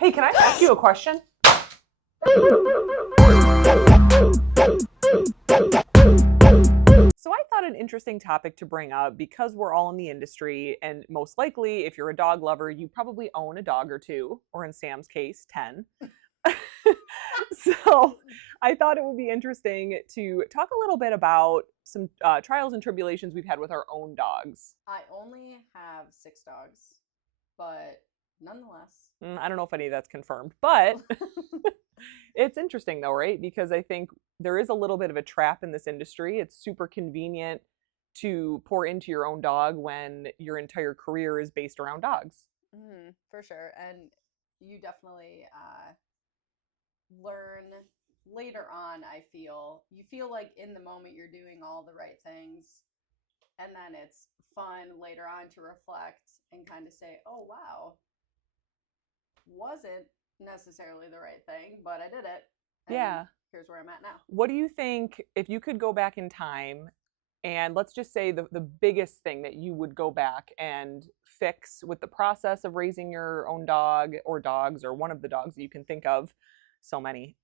Hey, can I ask you a question? So I thought an interesting topic to bring up because we're all in the industry, and most likely, if you're a dog lover, you probably own a dog or two, or in Sam's case, 10. So I thought it would be interesting to talk a little bit about some trials and tribulations we've had with our own dogs. I only have 6 dogs, but nonetheless. I don't know if any of that's confirmed, but it's interesting though, right? Because I think there is a little bit of a trap in this industry. It's super convenient to pour into your own dog when your entire career is based around dogs. For sure. And you definitely learn later on, you feel like in the moment you're doing all the right things. And then it's fun later on to reflect and kind of say, oh, wow, wasn't necessarily the right thing, but I did it. And Yeah. here's where I'm at now. What do you think if you could go back in time and let's just say the biggest thing that you would go back and fix with the process of raising your own dog or dogs or one of the dogs that you can think of? So many.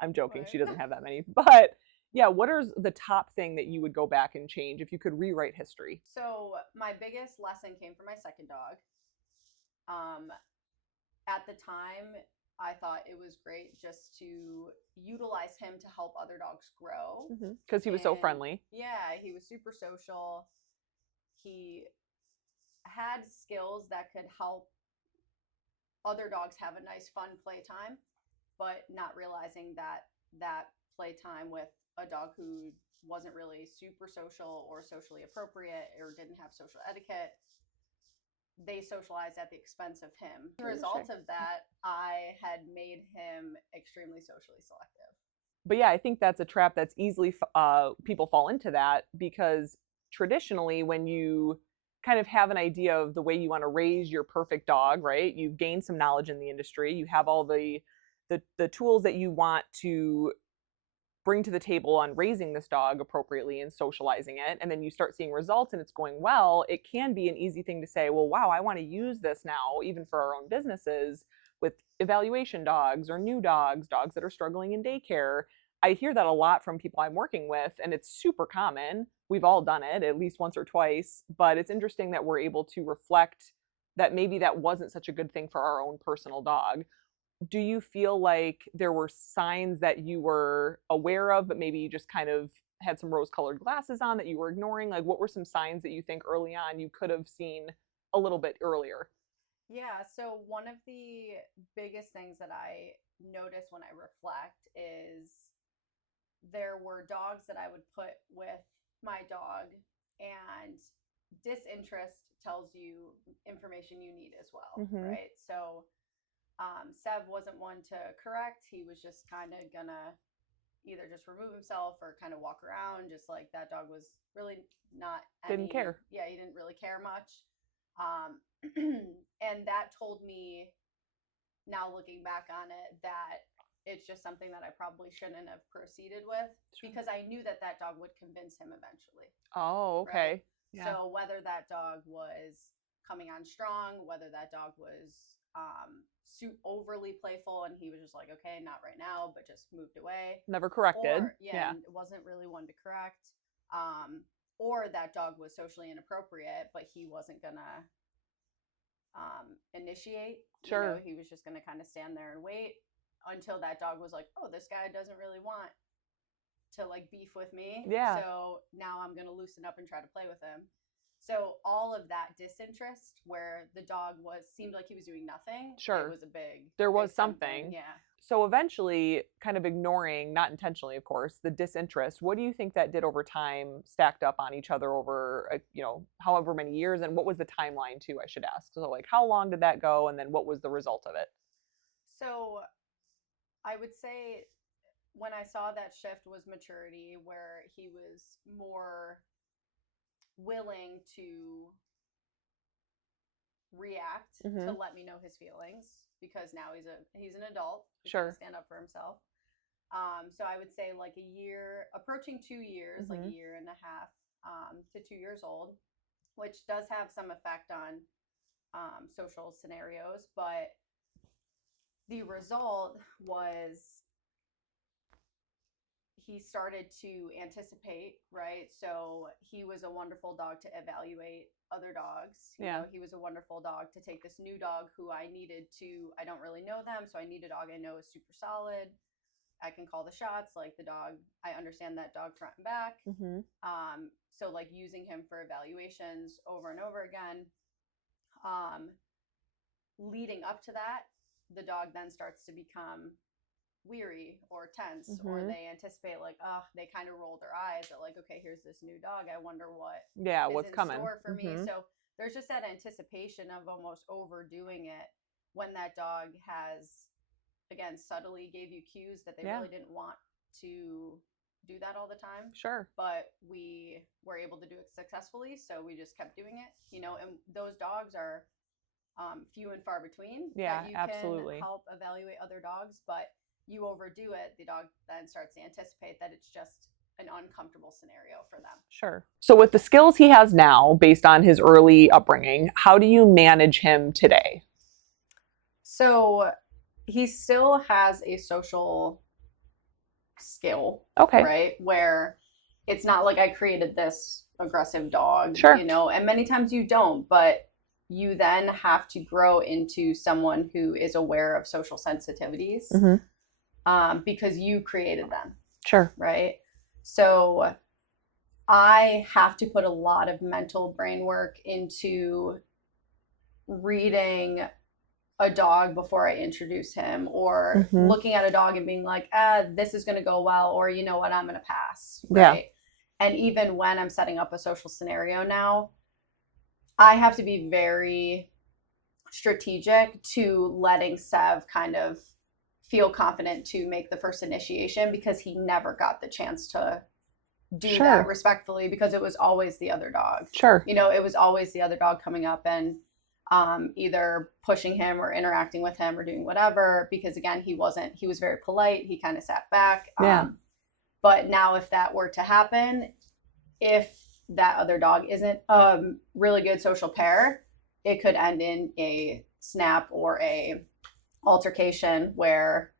I'm joking. She doesn't have that many. But yeah, what is the top thing that you would go back and change if you could rewrite history? So my biggest lesson came from my second dog. At the time, I thought it was great just to utilize him to help other dogs grow. Because he was so friendly. Yeah, he was super social. He had skills that could help other dogs have a nice, fun playtime, but not realizing that that playtime with a dog who wasn't really super social or socially appropriate or didn't have social etiquette, they socialized at the expense of him. The result of that, I had made him extremely socially selective. But yeah, I think that's a trap that's easily people fall into that because traditionally when you kind of have an idea of the way you want to raise your perfect dog, right? You've gained some knowledge in the industry. You have all the tools that you want to bring to the table on raising this dog appropriately and socializing it, and then you start seeing results and it's going well. It can be an easy thing to say, well, wow, I want to use this now even for our own businesses with evaluation dogs or new dogs that are struggling in daycare. I hear that a lot from people I'm working with, and it's super common. We've all done it at least once or twice, but it's interesting that we're able to reflect that maybe that wasn't such a good thing for our own personal dog. Do you feel like there were signs that you were aware of, but maybe you just kind of had some rose-colored glasses on that you were ignoring? Like, what were some signs that you think early on you could have seen a little bit earlier? Yeah, so one of the biggest things that I notice when I reflect is there were dogs that I would put with my dog, and disinterest tells you information you need as well, right? So Sev wasn't one to correct. He was just kind of gonna either just remove himself or kind of walk around, just like that dog was really not Didn't care. Yeah, he didn't really care much. And that told me, now looking back on it, that it's just something that I probably shouldn't have proceeded with because I knew that that dog would convince him eventually. Oh, okay. Right? Yeah. So whether that dog was coming on strong, whether that dog was overly playful and he was just like, okay, not right now, but just moved away. Never corrected. Yeah. And wasn't really one to correct. Or that dog was socially inappropriate, but he wasn't gonna initiate. Sure. He was just gonna kind of stand there and wait until that dog was like, oh, this guy doesn't really want to like beef with me. Yeah. So now I'm gonna loosen up and try to play with him. So all of that disinterest where the dog seemed like he was doing nothing. Sure. It was a big. There was something. Yeah. So eventually, kind of ignoring, not intentionally, of course, the disinterest, what do you think that did over time, stacked up on each other over, however many years? And what was the timeline too, I should ask? So like, how long did that go? And then what was the result of it? So I would say when I saw that shift was maturity, where he was more willing to react to let me know his feelings, because now he's an adult. He can stand up for himself. So I would say like a year, approaching 2 years, like a year and a half to 2 years old, which does have some effect on social scenarios. But the result was he started to anticipate, right? So he was a wonderful dog to evaluate other dogs. You know, he was a wonderful dog to take this new dog who I needed to, I don't really know them, so I need a dog I know is super solid. I can call the shots, like the dog, I understand that dog front and back. Mm-hmm. So like using him for evaluations over and over again. Leading up to that, the dog then starts to become weary or tense, or they anticipate like, oh, they kind of roll their eyes at like, okay, here's this new dog, I wonder what What's in coming store for me. So there's just that anticipation of almost overdoing it when that dog has, again, subtly gave you cues that they really didn't want to do that all the time. Sure. But we were able to do it successfully, so we just kept doing it, you know. And those dogs are few and far between. Yeah, that you absolutely. can help evaluate other dogs, but you overdo it, the dog then starts to anticipate that it's just an uncomfortable scenario for them. Sure. So with the skills he has now, based on his early upbringing, how do you manage him today? So he still has a social skill, okay, right? Where it's not like I created this aggressive dog, sure, you know, and many times you don't, but you then have to grow into someone who is aware of social sensitivities. Because you created them. Sure. Right? So I have to put a lot of mental brain work into reading a dog before I introduce him, or looking at a dog and being like, this is going to go well, or you know what, I'm going to pass. Right? Yeah. And even when I'm setting up a social scenario now, I have to be very strategic to letting Sev kind of feel confident to make the first initiation, because he never got the chance to do that respectfully, because it was always the other dog. Sure. You know, it was always the other dog coming up and either pushing him or interacting with him or doing whatever, because again, he was very polite. He kind of sat back. But now if that were to happen, if that other dog isn't a really good social pair, it could end in a snap or a altercation where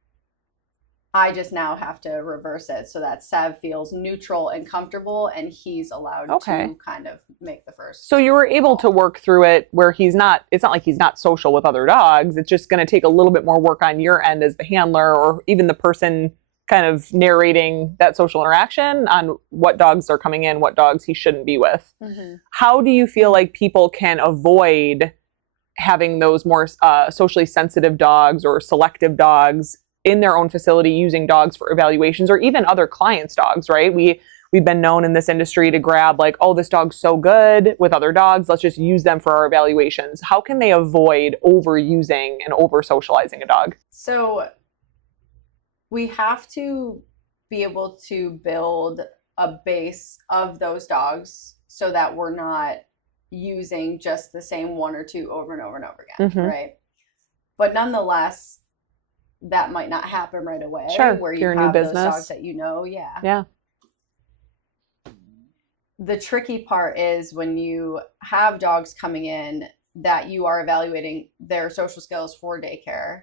I just now have to reverse it so that Sev feels neutral and comfortable, and he's allowed to kind of make the first. So you were able to work through it where it's not like he's not social with other dogs. It's just going to take a little bit more work on your end as the handler, or even the person kind of narrating that social interaction on what dogs are coming in, what dogs he shouldn't be with. How do you feel like people can avoid having those more socially sensitive dogs or selective dogs in their own facility, using dogs for evaluations, or even other clients' dogs, right? We've been known in this industry to grab like, oh, this dog's so good with other dogs, let's just use them for our evaluations. How can they avoid overusing and over socializing a dog? So we have to be able to build a base of those dogs so that we're not using just the same one or two over and over and over again, right? But nonetheless, that might not happen right away. Sure, where you have new those business. Dogs that you know, yeah. The tricky part is when you have dogs coming in that you are evaluating their social skills for daycare.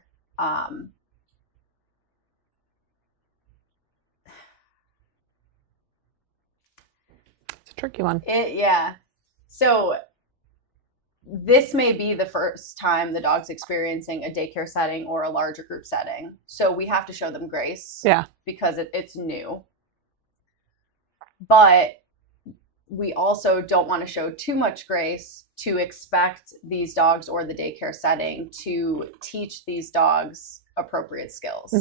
It's a tricky one. So this may be the first time the dog's experiencing a daycare setting or a larger group setting. So we have to show them grace. Because it's new. But we also don't want to show too much grace to expect these dogs or the daycare setting to teach these dogs appropriate skills.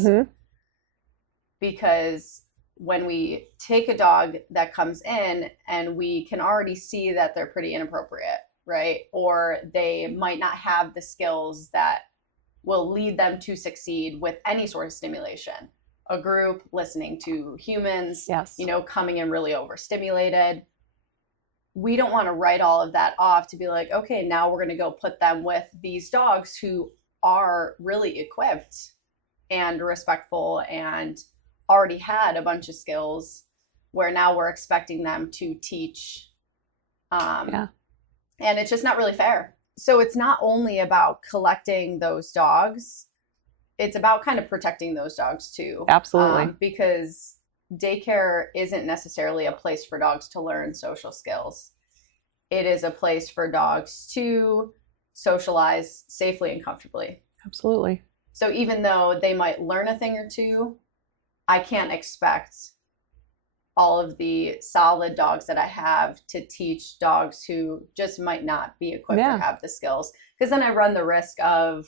Because when we take a dog that comes in and we can already see that they're pretty inappropriate, right? Or they might not have the skills that will lead them to succeed with any sort of stimulation. A group, listening to humans, coming in really overstimulated. We don't want to write all of that off to be like, okay, now we're going to go put them with these dogs who are really equipped and respectful and already had a bunch of skills, where now we're expecting them to teach. And it's just not really fair. So it's not only about collecting those dogs it's about kind of protecting those dogs too. Absolutely. Because daycare isn't necessarily a place for dogs to learn social skills. It is a place for dogs to socialize safely and comfortably. Absolutely. So even though they might learn a thing or two, I can't expect all of the solid dogs that I have to teach dogs who just might not be equipped or have the skills. Because then I run the risk of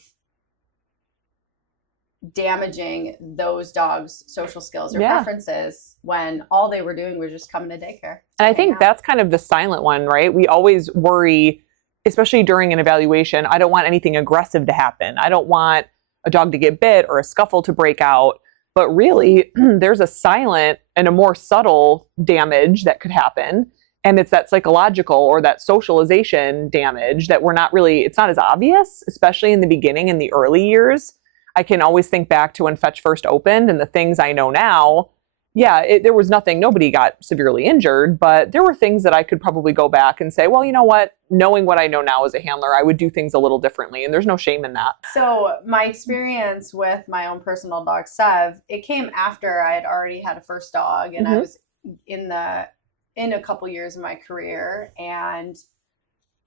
damaging those dogs' social skills or preferences when all they were doing was just coming to daycare. And I think that's kind of the silent one, right? We always worry, especially during an evaluation, I don't want anything aggressive to happen. I don't want a dog to get bit or a scuffle to break out. But really, there's a silent and a more subtle damage that could happen. And it's that psychological or that socialization damage that we're not really, it's not as obvious, especially in the beginning, in the early years. I can always think back to when Fetch first opened and the things I know now. Yeah, there was nothing, nobody got severely injured, but there were things that I could probably go back and say, well, you know what? Knowing what I know now as a handler, I would do things a little differently, and there's no shame in that. So my experience with my own personal dog, Sev, it came after I had already had a first dog, and I was in a couple years of my career and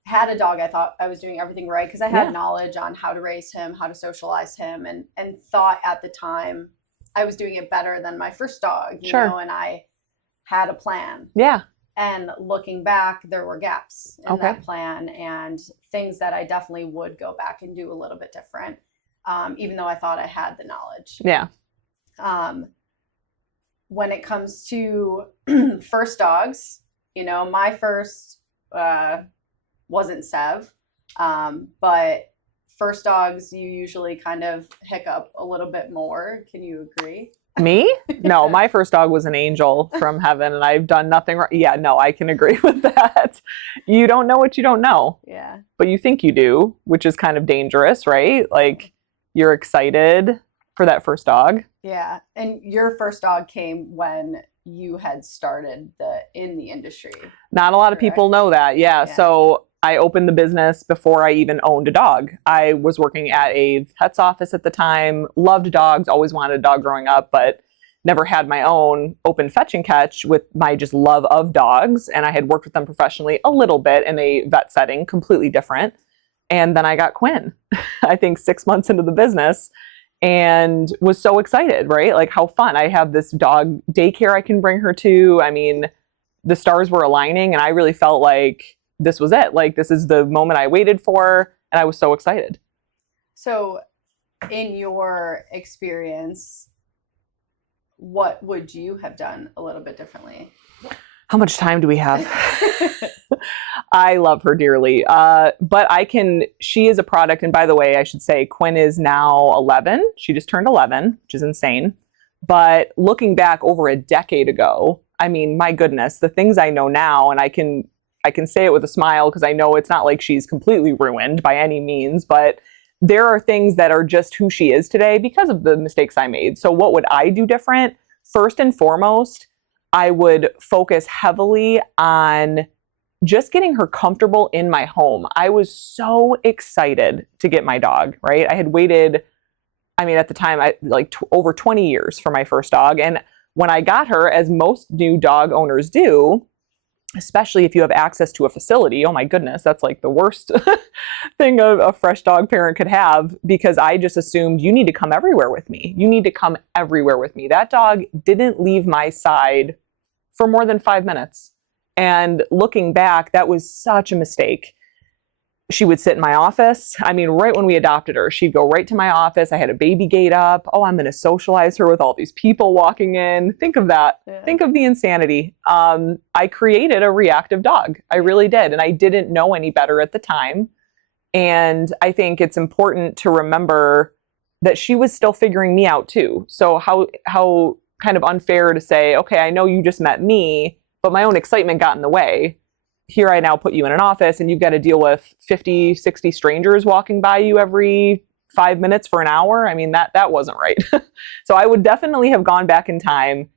had a dog. I thought I was doing everything right because I had knowledge on how to raise him, how to socialize him, and thought at the time I was doing it better than my first dog, you know, and I had a plan. Yeah. And looking back, there were gaps in that plan and things that I definitely would go back and do a little bit different, even though I thought I had the knowledge. Yeah. When it comes to first dogs, you know, my first wasn't Sev, but first dogs, you usually kind of hiccup a little bit more. Can you agree? Me? No, my first dog was an angel from heaven and I've done nothing wrong. Yeah, no, I can agree with that. You don't know what you don't know. Yeah. But you think you do, which is kind of dangerous, right? Like you're excited for that first dog. Yeah. And your first dog came when you had started in the industry. Not a lot of people know that. Yeah. So I opened the business before I even owned a dog. I was working at a pet's office at the time, loved dogs, always wanted a dog growing up, but never had my own. Open Fetch and Catch with my just love of dogs. And I had worked with them professionally a little bit in a vet setting, completely different. And then I got Quinn, I think 6 months into the business, and was so excited, right? Like how fun. I have this dog daycare I can bring her to. I mean, the stars were aligning and I really felt like this was it. Like, this is the moment I waited for, and I was so excited. So, in your experience, what would you have done a little bit differently? How much time do we have? I love her dearly. But she is a product, and by the way, I should say Quinn is now 11. She just turned 11, which is insane. But looking back over a decade ago, I mean, my goodness, the things I know now, and I can say it with a smile because I know it's not like she's completely ruined by any means, but there are things that are just who she is today because of the mistakes I made. So what would I do different? First and foremost, I would focus heavily on just getting her comfortable in my home. I was so excited to get my dog, right? I had waited, I mean, at the time, over 20 years for my first dog. And when I got her, as most new dog owners do, especially if you have access to a facility, oh my goodness, that's like the worst thing a fresh dog parent could have, because I just assumed you need to come everywhere with me. You need to come everywhere with me. That dog didn't leave my side for more than 5 minutes. And looking back, that was such a mistake. She would sit in my office. I mean, right when we adopted her, she'd go right to my office. I had a baby gate up. Oh, I'm going to socialize her with all these people walking in. Think of that. Yeah. Think of the insanity. I created a reactive dog. I really did. And I didn't know any better at the time. And I think it's important to remember that she was still figuring me out too. So how kind of unfair to say, okay, I know you just met me, but my own excitement got in the way. Here I now put you in an office and you've got to deal with 50, 60 strangers walking by you every 5 minutes for an hour. I mean, that wasn't right. So I would definitely have gone back in time,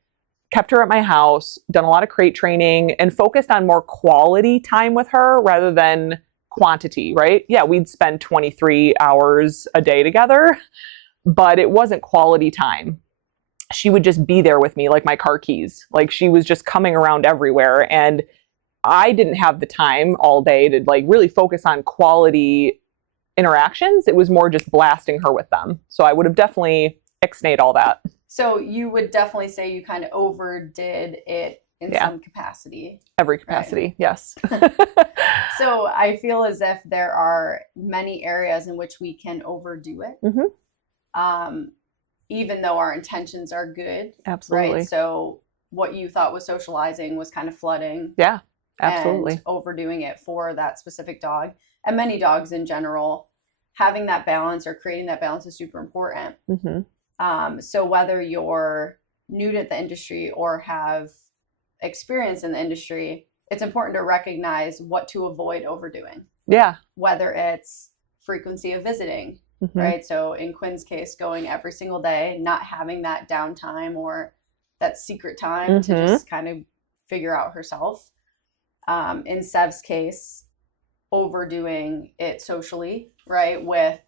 kept her at my house, done a lot of crate training, and focused on more quality time with her rather than quantity, right? Yeah, we'd spend 23 hours a day together, but it wasn't quality time. She would just be there with me like my car keys. Like she was just coming around everywhere, and I didn't have the time all day to like really focus on quality interactions. It was more just blasting her with them. So I would have definitely ixnayed all that. So you would definitely say you kind of overdid it in some capacity. Every capacity, right? Yes. So I feel as if there are many areas in which we can overdo it. Even though our intentions are good. Absolutely. Right? So what you thought was socializing was kind of flooding. Yeah, absolutely. And overdoing it for that specific dog. And many dogs in general, having that balance or creating that balance is super important. So whether you're new to the industry or have experience in the industry, it's important to recognize what to avoid overdoing. Yeah. Whether it's frequency of visiting, right? So in Quinn's case, going every single day, not having that downtime or that secret time to just kind of figure out herself. In Sev's case, overdoing it socially, right? With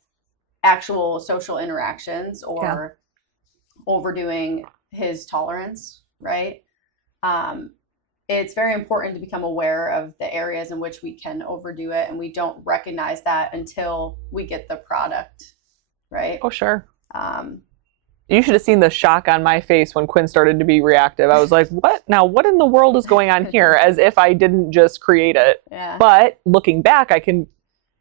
actual social interactions or overdoing his tolerance, right? It's very important to become aware of the areas in which we can overdo it, and we don't recognize that until we get the product, right? Oh, sure. You should have seen the shock on my face when Quinn started to be reactive. I was like, what? Now, what in the world is going on here? As if I didn't just create it. Yeah. But looking back,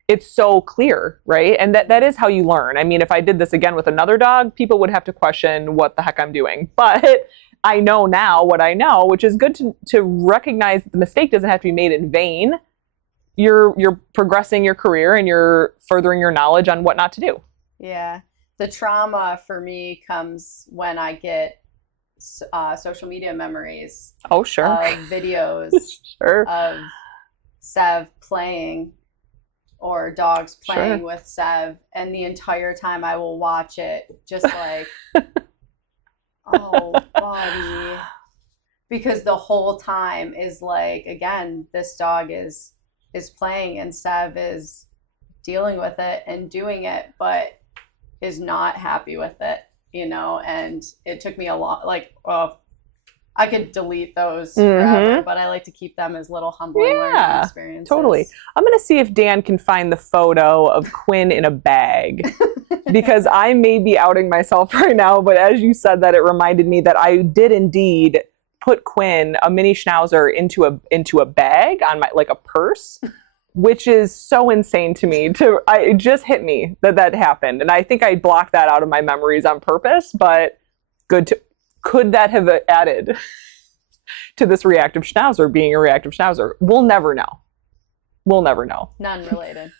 it's so clear, right? And that is how you learn. I mean, if I did this again with another dog, people would have to question what the heck I'm doing. But I know now what I know, which is good to recognize the mistake doesn't have to be made in vain. You're progressing your career and you're furthering your knowledge on what not to do. Yeah. The trauma for me comes when I get social media memories. Oh, sure. Of videos of Sev playing or dogs playing with Sev, and the entire time I will watch it just like, oh, buddy. Because the whole time is like, again, this dog is playing and Sev is dealing with it and doing it, but is not happy with it, you know? And it took me a lot, like, I could delete those forever, but I like to keep them as little humbling learning experiences. Totally. I'm going to see if Dan can find the photo of Quinn in a bag, because I may be outing myself right now, but as you said that, it reminded me that I did indeed put Quinn, a mini schnauzer, into a bag on my, like a purse, which is so insane to me. It just hit me that happened. And I think I blocked that out of my memories on purpose, but could that have added to this reactive schnauzer being a reactive schnauzer? We'll never know. We'll never know. None related.